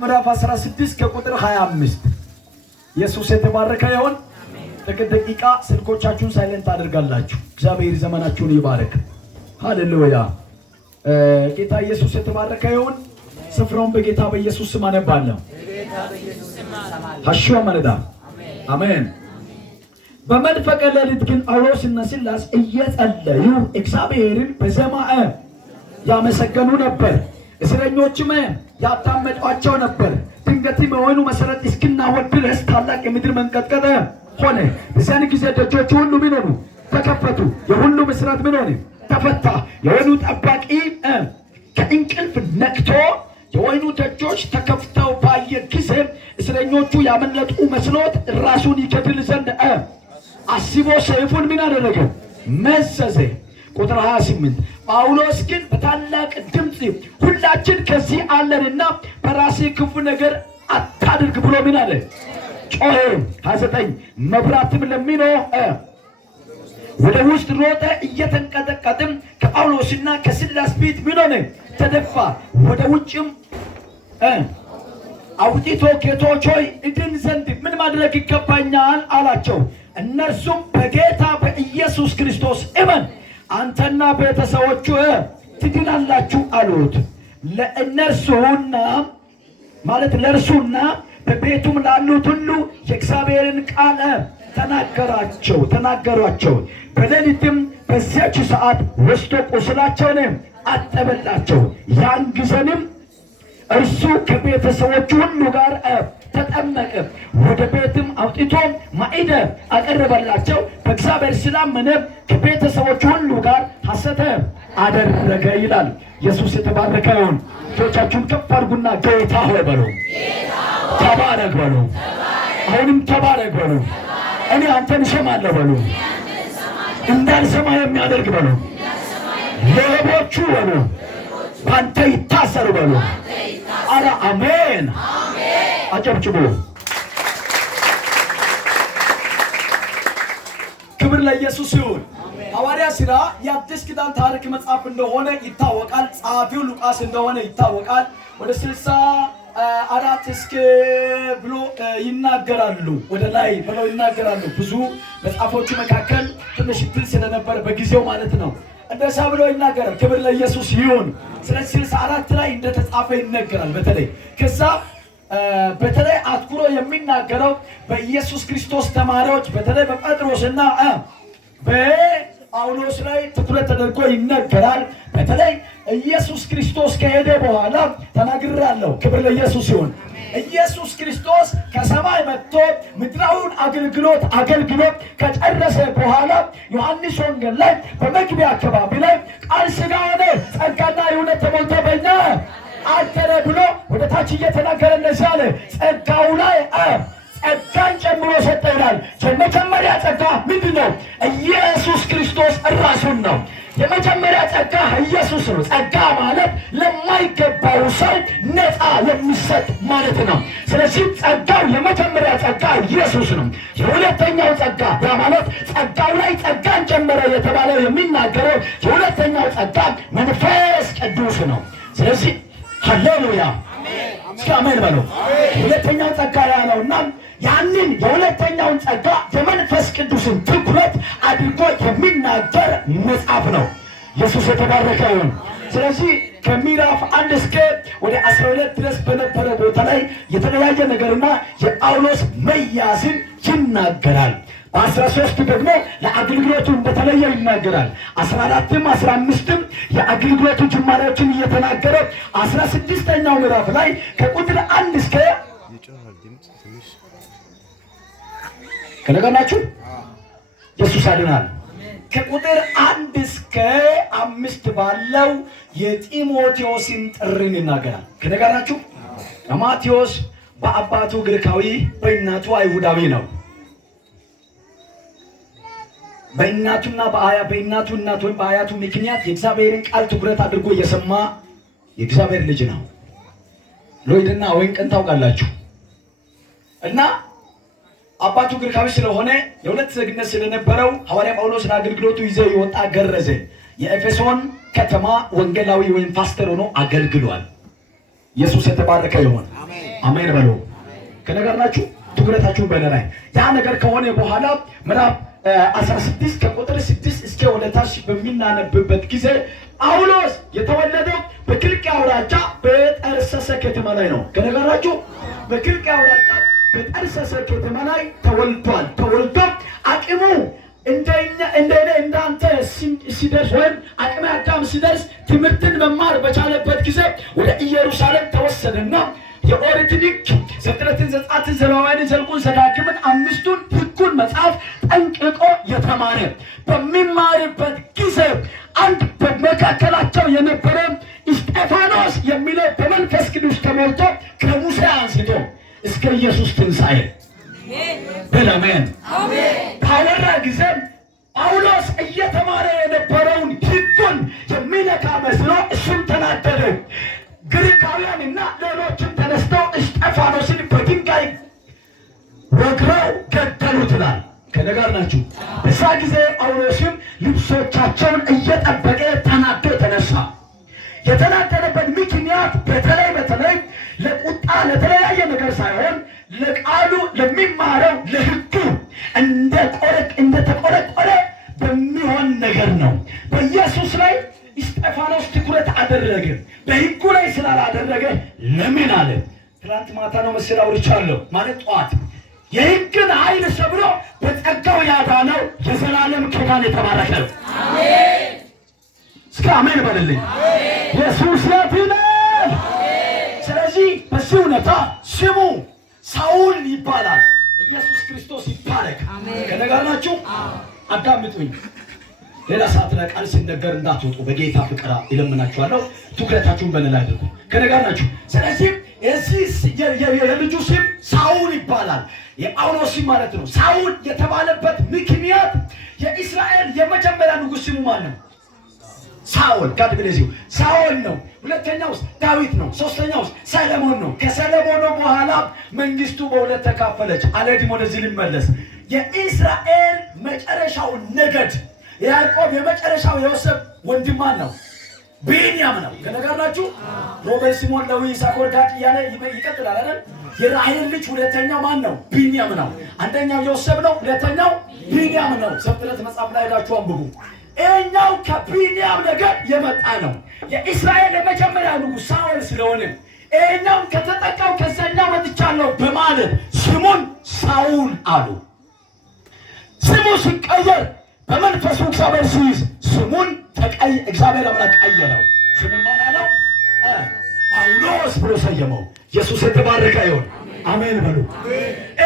ምዕራፍ 16 ከቁጥር 25 ኢየሱስ የተባረከ ይሁን። ጥቂት ደቂቃ ስልኮቻችሁን ሳይለንት አድርጋላችሁ። እግዚአብሔር ዘመናችሁን ይባርክ። ሃሌሉያ። ጌታ ኢየሱስ የተባረከ ይሁን። ስፍራውን በጌታ በኢየሱስ ስም አነባለሁ። ሐሽዋ መረዳ አሜን። በመንፈቀ ሌሊት ግን ጳውሎስና ሲላስ እየጸለዩ እግዚአብሔርን በዜማ ያመሰገኑ ነበር። እስረኞችም ያዳመጧቸው ነበር። ድንገትም የወህኒው መሰረት እስኪናወጥ ድረስ ታላቅ የምድር መንቀጥቀጥ ሆነ። በዚያን ጊዜ ደጆች ሁሉ ምን ሆኑ? ተከፈቱ። የሁሉም እስራት ምን ሆነ? ተፈታ። የወህኒው ጠባቂ ከእንቅልፍ ነቅቶ የወህኒው ደጆች ተከፍተው ባየ ጊዜ እስረኞቹ ያመለጡ መስሎት ራሱን ይገድል ዘንድ አስቦ ሰይፉን ምን አደረገ? መዘዘ። ቁጥር 28 ጳውሎስ ግን በታላቅ ድምፅ ሁላችን ከዚህ አለንና በራሴ ክፉ ነገር አታድርግ ብሎ ምን አለ? ጮኸ። 29 መብራትም ለሚኖ ወደ ውስጥ ሮጠ። እየተንቀጠቀጥም ከጳውሎስና ከሲላስ ፊት ምን ሆነ? ተደፋ። ወደ ውጭም አውጥቶ ጌቶች ሆይ እድን ዘንድ ምን ማድረግ ይገባኛል አላቸው። እነርሱም በጌታ በኢየሱስ ክርስቶስ እመን አንተና ቤተሰቦቹ ትድናላችሁ አሉት። ለእነርሱና ማለት ለእርሱና በቤቱም ላሉት ሁሉ የእግዚአብሔርን ቃል ተናገሯቸው። በሌሊትም በዚያች ሰዓት ወስዶ ቁስላቸውን አጠበላቸው። ያን ጊዜንም እርሱ ከቤተሰቦቹ ሁሉ ጋር ተጠመቀ። ወደ ቤትም አውጥቶ ማዕድ አቀረበላቸው። በእግዚአብሔር ስላመነ ከቤተሰቦቹ ሁሉ ጋር ሐሰት አደረገ ይላል። ኢየሱስ የተባረከ ይሁን። እጆቻችሁን ከፍ አድርጉና ጌታ ሆይ በሉ። ተባረክ በሉ። አሁንም ተባረክ በሉ። እኔ አንተን እሰማለሁ በሉ። እንዳልሰማ የሚያደርግ በሉ። ሌቦቹ በሉ ባንተ ይታሰሩ በሉ። አረ አሜን። አጨብጭቡ። ክብር ለኢየሱስ ይሁን። ሐዋርያ ሥራ የአዲስ ኪዳን ታሪክ መጽሐፍ እንደሆነ ይታወቃል። ጸሐፊው ሉቃስ እንደሆነ ይታወቃል። ወደ 64 እስከ ብሎ ይናገራሉ። ወደ ላይ ብለው ይናገራሉ። ብዙ መጽሐፎቹ መካከል ትንሽ ትል ስለነበረ በጊዜው ማለት ነው እንደዛ ብሎ ይናገራል። ክብር ለኢየሱስ ይሁን። ስለዚህ 64 ላይ እንደተጻፈ ይነገራል። በተለይ አትኩሮ የሚናገረው በኢየሱስ ክርስቶስ ተማሪዎች በተለይ በጴጥሮስና በጳውሎስ ላይ ትኩረት ተደርጎ ይነገራል። በተለይ ኢየሱስ ክርስቶስ ከሄደ በኋላ ተናግሬያለሁ። ክብር ለኢየሱስ ይሁን። ኢየሱስ ክርስቶስ ከሰማይ መጥቶ ምድራዊውን አገልግሎት ከጨረሰ በኋላ ዮሐንስ ወንጌል ላይ በመግቢያ አካባቢ ላይ ቃል ሥጋ ሆነ ጸጋና እውነት ተሞልቶ በእኛ አደረ ብሎ ወደ ታች እየተናገረ እንደዚህ አለ። ጸጋው ላይ ጸጋን ጨምሮ ሰጠ ይላል። የመጀመሪያ ጸጋ ምንድን ነው? ኢየሱስ ክርስቶስ ራሱን ነው። የመጀመሪያ ጸጋ ኢየሱስ ነው። ጸጋ ማለት ለማይገባው ሰው ነፃ የሚሰጥ ማለት ነው። ስለዚህ ጸጋው የመጀመሪያ ጸጋ ኢየሱስ ነው። የሁለተኛው ጸጋ ያ ማለት ጸጋው ላይ ጸጋን ጨመረ የተባለው የሚናገረው የሁለተኛው ጸጋ መንፈስ ቅዱስ ነው። ስለዚህ ሃሌሉያ እስኪ አሜን በሉ። ሁለተኛው ጸጋ ያለውና ያንን የሁለተኛውን ጸጋ የመንፈስ ቅዱስን ትኩረት አድርጎ የሚናገር መጽሐፍ ነው። ኢየሱስ የተባረከ ይሁን። ስለዚህ ከምዕራፍ 1 እስከ ወደ 12 ድረስ በነበረ ቦታ ላይ የተለያየ ነገርና የጳውሎስ መያዝን ይናገራል። በ13 ደግሞ ለአገልግሎቱ እንደተለየ ይናገራል። 14ም 15ም የአገልግሎቱ ጅማሬዎችን እየተናገረ 16ኛው ምዕራፍ ላይ ከቁጥር 1 እስከ ከነገናችሁ ኢየሱስ አድናል። ከቁጥር 1 እስከ 5 ባለው የጢሞቴዎስን ጥሪን ይናገራል። ከነገራችሁ ጢሞቴዎስ በአባቱ ግሪካዊ በእናቱ አይሁዳዊ ነው። በእናቱ እናት ወይም በአያቱ ምክንያት የእግዚአብሔርን ቃል ትኩረት አድርጎ እየሰማ የእግዚአብሔር ልጅ ነው። ሎይድና ወይን ቀን ታውቃላችሁ። እና አባቱ ግሪካዊ ስለሆነ የሁለት ዜግነት ስለነበረው ሐዋርያ ጳውሎስ ለአገልግሎቱ ይዘው ይወጣ ገረዘ። የኤፌሶን ከተማ ወንጌላዊ ወይም ፓስተር ሆኖ አገልግሏል። ኢየሱስ የተባረከ ይሁን። አሜን በሉ። ከነገርናችሁ ትኩረታችሁን በላይ ያ ነገር ከሆነ በኋላ ምዕራፍ 16 ከቁጥር 6 እስከ ወደ ታች በሚናነብበት ጊዜ ጳውሎስ የተወለደው በኪልቅያ አውራጃ በጠርሰሰ ከተማ ላይ ነው። ከነገራችሁ በኪልቅያ አውራጃ በጠርሰሰ ከተማ ላይ ተወልዷል። ተወልዶ አቅሙ እንዳንተ ሲደርስ ወይም አቅመ አዳም ሲደርስ ትምህርትን መማር በቻለበት ጊዜ ወደ ኢየሩሳሌም ተወሰደና የኦሪትን ሕግ ዘፍጥረትን፣ ዘጸአትን፣ ዘሌዋውያንን፣ ዘኍልቍን፣ ዘዳግምን አምስቱን ሕጉን መጽሐፍ ጠንቅቆ የተማረ በሚማርበት ጊዜ አንድ በመካከላቸው የነበረ እስጢፋኖስ የሚለው በመንፈስ ቅዱስ ተሞልቶ ከሙሴ አንስቶ እስከ ኢየሱስ ትንሣኤ በለመን ባወራ ጊዜ ጳውሎስ እየተማረ የነበረውን ሕጉን የሚነካ መስሎ እሱም ተናደደ። ግሪካውያንና ሌሎችም ተነስተው እስጢፋኖስን በድንጋይ ወግረው ገደሉት ይላል። ከነጋር ናችሁ። በዛ ጊዜ ጳውሎስም ልብሶቻቸውን እየጠበቀ ተናዶ ተነሳ። የተናደደበት ምክንያት በተለይ ለቁጣ ለተለያየ ነገር ሳይሆን ለቃሉ ለሚማረው ለሕጉ እንደተቆረቆረ በሚሆን ነገር ነው። በኢየሱስ ላይ እስጢፋኖስ ትኩረት አደረገ። በሕጉ ላይ ስላላደረገ ለምን አለ። ትናንት ማታ ነው መሰለኝ አውርቻለሁ። ማለት ጠዋት የሕግን ኃይል ሰብሮ በጸጋው ያዳነው የዘላለም ኪዳን የተባረከ ነው። አሜን። እስከ አሜን በልልኝ። ኢየሱስ ያድናል። ስለዚህ በዚህ ሁኔታ ስሙ ሳውል ይባላል። ኢየሱስ ክርስቶስ ይባረክ። ከነጋር ናችሁ። አዳምጡኝ። ሌላ ሰዓት ላይ ቃል ሲነገር እንዳትወጡ በጌታ ፍቅር ይለምናችኋለሁ። ትኩረታችሁን በሌላ አድርጉ። ከነጋር ናችሁ። ስለዚህ የልጁ ስም ሳውል ይባላል። የጳውሎስ ስም ማለት ነው። ሳውል የተባለበት ምክንያት የእስራኤል የመጀመሪያ ንጉሥ ስሙ ማን ነው? ሳውል ጋድ ብለዚው ሳውል ነው። ሁለተኛው ዳዊት ነው። ሶስተኛው ሰለሞን ነው። ከሰለሞን በኋላ መንግስቱ በሁለት ተካፈለች። አለድም ወደዚህ ልመለስ። የእስራኤል መጨረሻው ነገድ ያዕቆብ የመጨረሻው የዮሴፍ ወንድም ማን ነው? ቢንያም ነው። ከነገርናችሁ ሮቤል፣ ሲሞን፣ ሌዊ፣ ይሳኮር፣ ጋድ እያለ ይቀጥላል አይደል? የራሔል ልጅ ሁለተኛው ማን ነው? ቢንያም ነው። አንደኛው ዮሴፍ ነው። ሁለተኛው ቢንያም ነው። ዘፍጥረት መጽሐፍ ላይ ሄዳችሁ አንብቡ። ይኸኛው ከቢንያም ነገድ የመጣ ነው። የእስራኤል የመጀመሪያ ንጉሥ ሳውል ስለሆነ ይኸኛው ከተጠቃው ከዛኛው መጥቻለሁ በማለት ስሙን ሳውል አሉ። ስሙ ሲቀየር በመንፈሱ እግዚአብሔር ሲይዝ ስሙን እግዚአብሔር አምላክ ቀየረው። ስሙን ማን አለው? ጳውሎስ ብሎ ሰየመው። ኢየሱስ የተባረከ ይሁን። አሜን በሉ።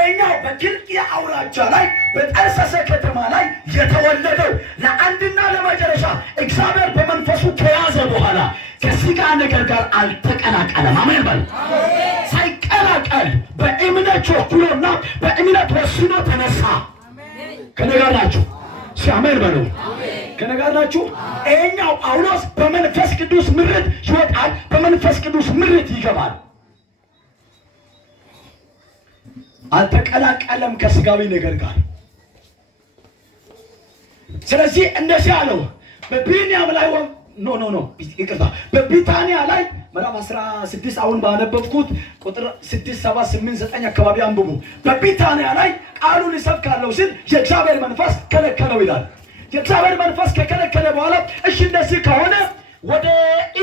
እኛው በኪልቅያ አውራጃ ላይ በጠርሰሰ ከተማ ላይ የተወለደው ለአንድና ለመጨረሻ እግዚአብሔር በመንፈሱ ከያዘ በኋላ ከሥጋ ነገር ጋር አልተቀላቀለም። አሜን በሉ። ሳይቀላቀል በእምነት ቸኩሎና በእምነት ወስኖ ተነሳ። ከነጋር ናችሁ። አሜን በሉ። ከነጋር ናችሁ። ይኸኛው ጳውሎስ በመንፈስ ቅዱስ ምሪት ይወጣል፣ በመንፈስ ቅዱስ ምሪት ይገባል። አልተቀላቀለም ከስጋዊ ነገር ጋር። ስለዚህ እንደዚህ አለው። በቢንያም ላይ ይቅርታ፣ በቢታንያ ላይ ምዕራፍ 16 አሁን ባነበብኩት ቁጥር 6፣ 7፣ 8፣ 9 አካባቢ አንብቡ። በቢታንያ ላይ ቃሉን ይሰብካለሁ ሲል የእግዚአብሔር መንፈስ ከለከለው ይላል። የእግዚአብሔር መንፈስ ከከለከለ በኋላ እሺ እንደዚህ ከሆነ ወደ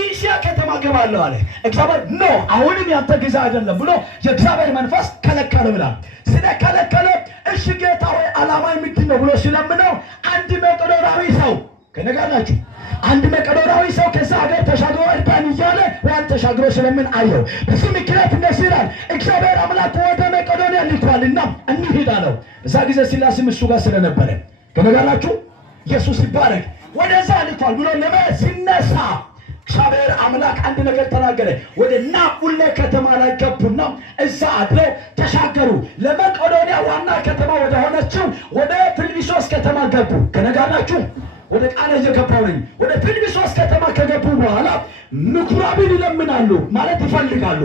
እስያ ከተማ ገባለሁ አለ። እግዚአብሔር ኖ አሁንም ያንተ ጊዜ አይደለም ብሎ የእግዚአብሔር መንፈስ ከለከለው ይላል። ስለከለከለ እሺ ጌታ ሆይ ዓላማ ምንድን ነው ብሎ ሲለምነው አንድ መቄዶናዊ ሰው ከነጋላችሁ አንድ መቄዶናዊ ሰው ከዛ ሀገር ተሻግሮ እርዳን እያለ ዋን ተሻግሮ ስለምን አየው። በዚህ ምክንያት እንደዚህ ይላል፣ እግዚአብሔር አምላክ ወደ መቄዶንያ ልኳልና እንሂድ አለው። እዛ ጊዜ ሲላስም እሱ ጋር ስለነበረ ከነጋላችሁ ኢየሱስ ይባረክ ወደዛ ልኳል ብሎ ለመሄድ ሲነሳ እግዚአብሔር አምላክ አንድ ነገር ተናገረ። ወደ ናቡሌ ከተማ ላይ ገቡና እዛ አድረው ተሻገሩ። ለመቄዶንያ ዋና ከተማ ወደ ሆነችው ወደ ፊልጵስዩስ ከተማ ገቡ። ከነጋላችሁ ወደ ቃል እየገባው ነኝ። ወደ ፊልጵስዩስ ከተማ ከገቡ በኋላ ምኩራብን ይለምናሉ ማለት ይፈልጋሉ።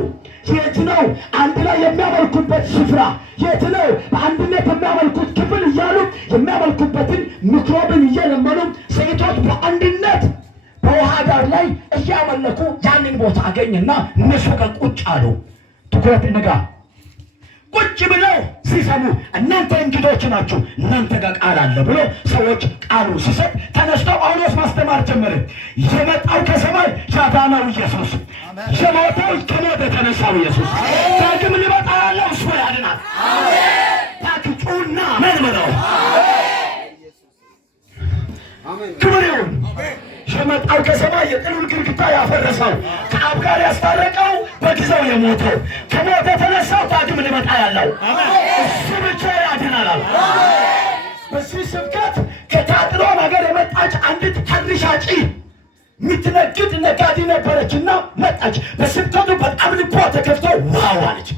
የት ነው አንድ ላይ የሚያመልኩበት ስፍራ? የት ነው በአንድነት የሚያመልኩት ክፍል እያሉ የሚያመልኩበትን ምኩራብን እየለመኑ ሴቶች በውሃ ዳር ላይ እያመለኩ ያንን ቦታ አገኘና እነሱ ጋር ቁጭ አሉ። ትኩረት ንጋ። ቁጭ ብለው ሲሰሙ እናንተ እንግዶች ናችሁ፣ እናንተ ጋር ቃል አለ ብሎ ሰዎች ቃሉ ሲሰጥ ተነስተው ጳውሎስ ማስተማር ጀመረ። የመጣው ከሰማይ ያዳነው ኢየሱስ፣ የሞተው ከሞት የተነሳው ኢየሱስ፣ ዳግም ሊመጣ ያለው እሱ ያድናል። ታክጩና ምን ብለው ክብር ይሁን። የመጣው ከሰማይ የጥሉን ግድግዳ ያፈረሰው ከአብ ጋር ያስታረቀው በጊዜው የሞተው ከሞት የተነሳው ዳግም ሊመጣ ያለው እሱ ብቻ ያድናል። በዚህ ስብከት ከታጥሮ ነገር የመጣች አንዲት ሀሪሻጪ የምትነግድ ነጋዴ ነበረችና መጣች። በስብከቱ በጣም ልቧ ተከፍቶ ዋው አለች።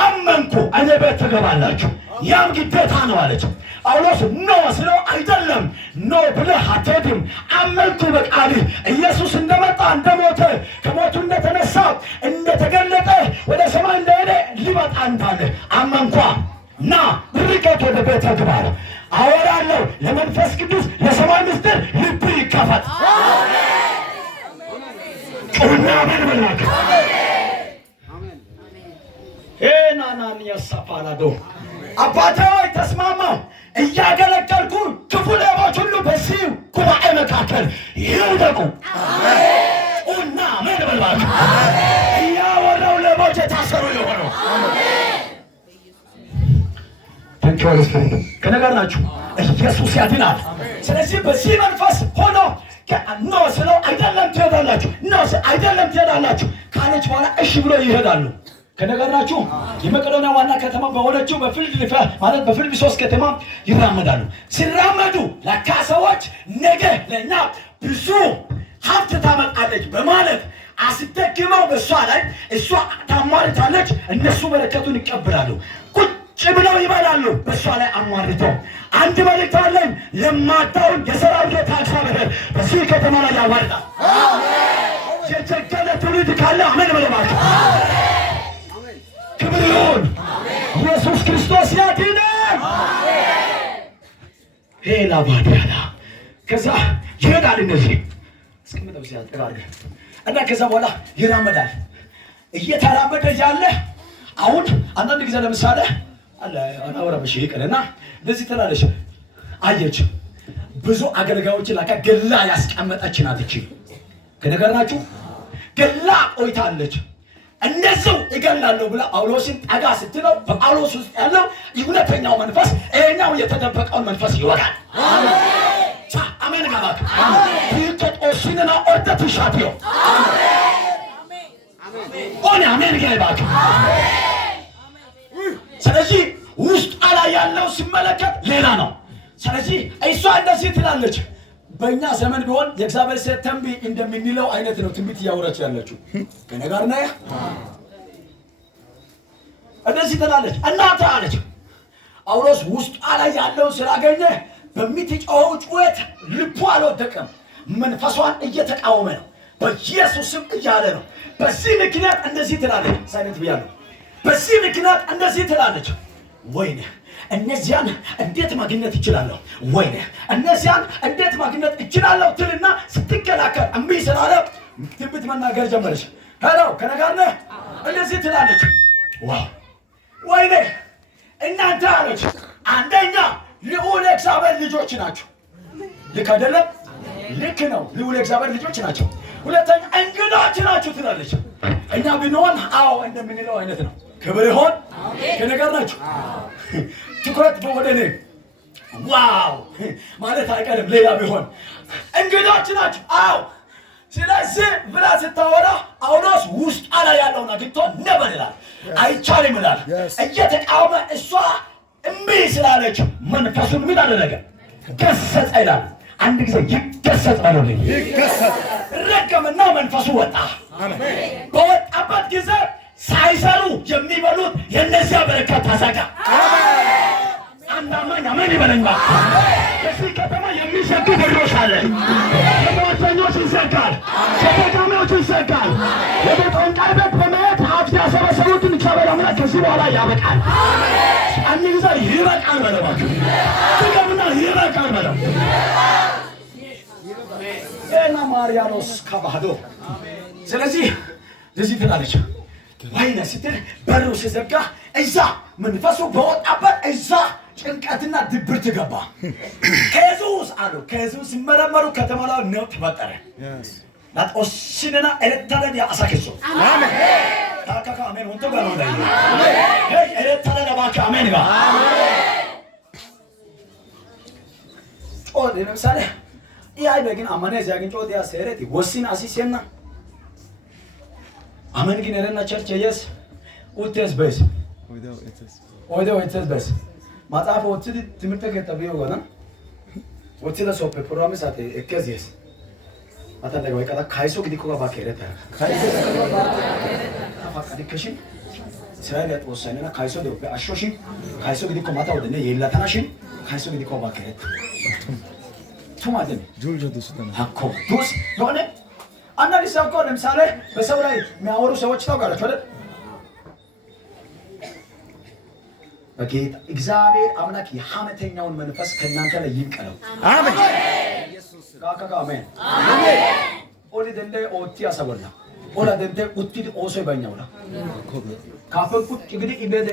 አመንኩ እኔ ቤት ትገባላችሁ፣ ያም ግዴታ ነው አለች። ጳውሎስ ኖ ስለው አይደለም ኖ ብለህ አትሄድም፣ አመንኩ በቃልህ ኢየሱስ እንደመጣ እንደሞተ ከሞቱ እንደተነሳ እንደተገለጠ ወደ ሰማይ እንደሄደ ሊመጣ እንዳለ አመንኳ። ና ብርቀት ወደ ቤተ ግባ አወራለሁ። ለመንፈስ ቅዱስ ለሰማይ ምስጢር ልብ ይከፈት። ጩና ምን ብላክ ናናን ያሳፋላዶ አባቴ ሆይ ተስማማው። እያገለገልኩ ክፉ ሌቦች ሁሉ በዚህ ጉባኤ መካከል ይውደቁ። ጩና ምን ብላክ እያወራው ሌቦች የታሰሩ የሆኑ ከነገር ናችሁ። ኢየሱስ ያድናል። ስለዚህ በዚህ መንፈስ ሆኖ ኖ ስለው አይደለም ትሄዳላችሁ፣ ኖ አይደለም ትሄዳላችሁ ካለች በኋላ እሺ ብሎ ይሄዳሉ። ከነገር ናችሁ። የመቄዶንያ ዋና ከተማ በሆነችው በፊልጵ ማለት በፊልጵስዩስ ከተማ ይራመዳሉ። ሲራመዱ ለካ ሰዎች ነገ ለእኛ ብዙ ሀብት ታመጣለች በማለት አስደግመው በእሷ ላይ እሷ ታሟርታለች፣ እነሱ በረከቱን ይቀበላሉ። ቁጭ ብለው ይበላሉ። በእሷ ላይ አሟርተው አንድ መልእክት አለኝ። ለማዳውን የሰራዊት ጌታ እግዚአብሔር በዚህ ከተማ ላይ ያዋርዳል። የጀገነ ትውልድ ካለ አሜን በለባቸው። ክብር ይሁን። ኢየሱስ ክርስቶስ ያድናል። ሄላ ባዲያላ ከዛ ይሄዳል። እነዚህ እስከመጣው ሲያጠራግ እና ከዛ በኋላ ይራመዳል። እየተራመደ ያለ አሁን አንዳንድ ጊዜ ለምሳሌ አለ አናወራ በሽቀልና እንደዚህ ትላለች። አየች ብዙ አገልጋዮችን ላካ ገላ ያስቀመጠች ናት። እቺ ከነገር ናችሁ ገላ ቆይታለች። እነዚህ ይገላሉ ብላ ጳውሎስን ጠጋ ስትለው በጳውሎስ ውስጥ ያለው እውነተኛው መንፈስ እኛው የተደበቀውን መንፈስ ይወጋል። አሜን አሜን ጋባክ ይቆጦስና ኦርደት ሻቲዮ አሜን አሜን አሜን ጋባክ። ስለዚህ ውስጥ ላይ ያለው ሲመለከት ሌላ ነው። ስለዚህ እሷ እንደዚህ ትላለች። በእኛ ዘመን ቢሆን የእግዚአብሔር ሴት ተንቢ እንደምንለው አይነት ነው ትንቢት እያወራች ያለችው። ከነጋር ነህ እንደዚህ ትላለች። እናንተ አለች ጳውሎስ ውስጥ ላይ ያለው ስላገኘ በሚትጮው ጩኸት ልቡ አልወደቀም፣ መንፈሷን እየተቃወመ ነው፣ በኢየሱስም እያለ ነው። በዚህ ምክንያት እንደዚህ ትላለች። ሳይነት ብያለሁ። በዚህ ምክንያት እንደዚህ ትላለች። ወይኔ እነዚያን እንዴት ማግኘት እችላለሁ? ወይኔ እነዚያን እንዴት ማግኘት እችላለሁ ትልና ስትከላከል እምቢ ስላለ ትንቢት መናገር ጀመረች። ሄሎ ከነጋር ነህ እንደዚህ ትላለች። ዋው ወይኔ እናንተ አለች አንደኛ ልዑል እግዚአብሔር ልጆች ናቸው። ልክ አይደለም? ልክ ነው። ልዑል እግዚአብሔር ልጆች ናቸው። ሁለተኛ እንግዶች ናችሁ ትላለች። እኛ ብንሆን አዎ እንደምንለው አይነት ነው። ክብር ይሁን። ከነገር ናችሁ ትኩረት ወደ እኔ ዋው ማለት አይቀርም። ሌላ ቢሆን እንግዶች ናችሁ። አዎ ስለዚህ ብላ ስታወራ ጳውሎስ ውስጥ ላይ ያለውን አግኝቶ ነበር ይላል። አይቻልም ይላል። እየተቃወመ እሷ እምቢ ስላለች መንፈሱን ምን አደረገ? ገሰጸ ይላል። አንድ ጊዜ ይገሰጽ ማለት ይገሰጽ ረገምና መንፈሱ ወጣ። በወጣበት ጊዜ ሳይሰሩ የሚበሉት የነዚያ በረከት ተዘጋ። አንዳማኝ አሜን ይበለኝ። በዚህ ከተማ የሚሰጡ በሮች አለ። ለሞተኞች ይዘጋል፣ ለተቃዋሚዎች ይዘጋል። ወደ ጠንቋይ ቤት በመሄድ ሀብት ያሰበሰቡትን እግዚአብሔር አምላክ ከዚህ በኋላ ያበቃል። አንድ ጊዜ ይበቃል በለው፣ ድገምና ይበቃል በለው። እና ማርያኖስ ከባዶ ስለዚህ ለዚህ ትላለች ወይኔ ስትል በሩ ሲዘጋ እዛ መንፈሱ በወጣበት እዛ ጭንቀትና ድብርት ገባ። ከኢየሱስ አሉ ከኢየሱስ ሲመረመሩ ከተማው ነው ተፈጠረ። ላጦስንና ኤሌክትራን ያሳከሱ አሜን ታካካ አሜን ወንቶ ጋር ነው ላይ ሄይ ኤሌክትራን ባካ አሜን ጋ ጮህ ለምሳሌ ያይ በግን አማኔ ያግን ጮህ ያ ሰረት ወሲን አሲሴና አሜን ግን ረና ቸርች የስ ኡቴስ በስ ወይዶ ኡቴስ በስ ማጣፈ ወጥቲ ትምርተ ከተብዮ ወና ወጥቲ ለሶፕ ፕሮግራምስ አተ ኤከዚስ አታለገ ወይ ካታ ካይሶ ግዲኮ ባከረታ ካይሶ አፋካዲከሽን እስራኤል ያጥወሰነና ካይሶ ደው አሾሽን ካይሶ ግዲኮ ማታ ወደነ የላታናሽን ካይሶ ግዲኮ ባከረታ ቱማደን ጆርጆ ዱስታና አኮ ዱስ ሆነ አንዳንድ ሰው እኮ ለምሳሌ በሰው ላይ የሚያወሩ ሰዎች ታውቃላችሁ አይደል? በጌታ እግዚአብሔር አምላክ የሐመተኛውን መንፈስ ከእናንተ ላይ ይንቀለው። አሜን። ኢየሱስ ካካ አሜን አሜን። ኦሊ ደንደ ኦቲ ያሰበላ ኦላ ደንደ ቁጥቲ ኦሶ ባኛውላ ካፈ ቁጥ እንግዲህ ኢቤደ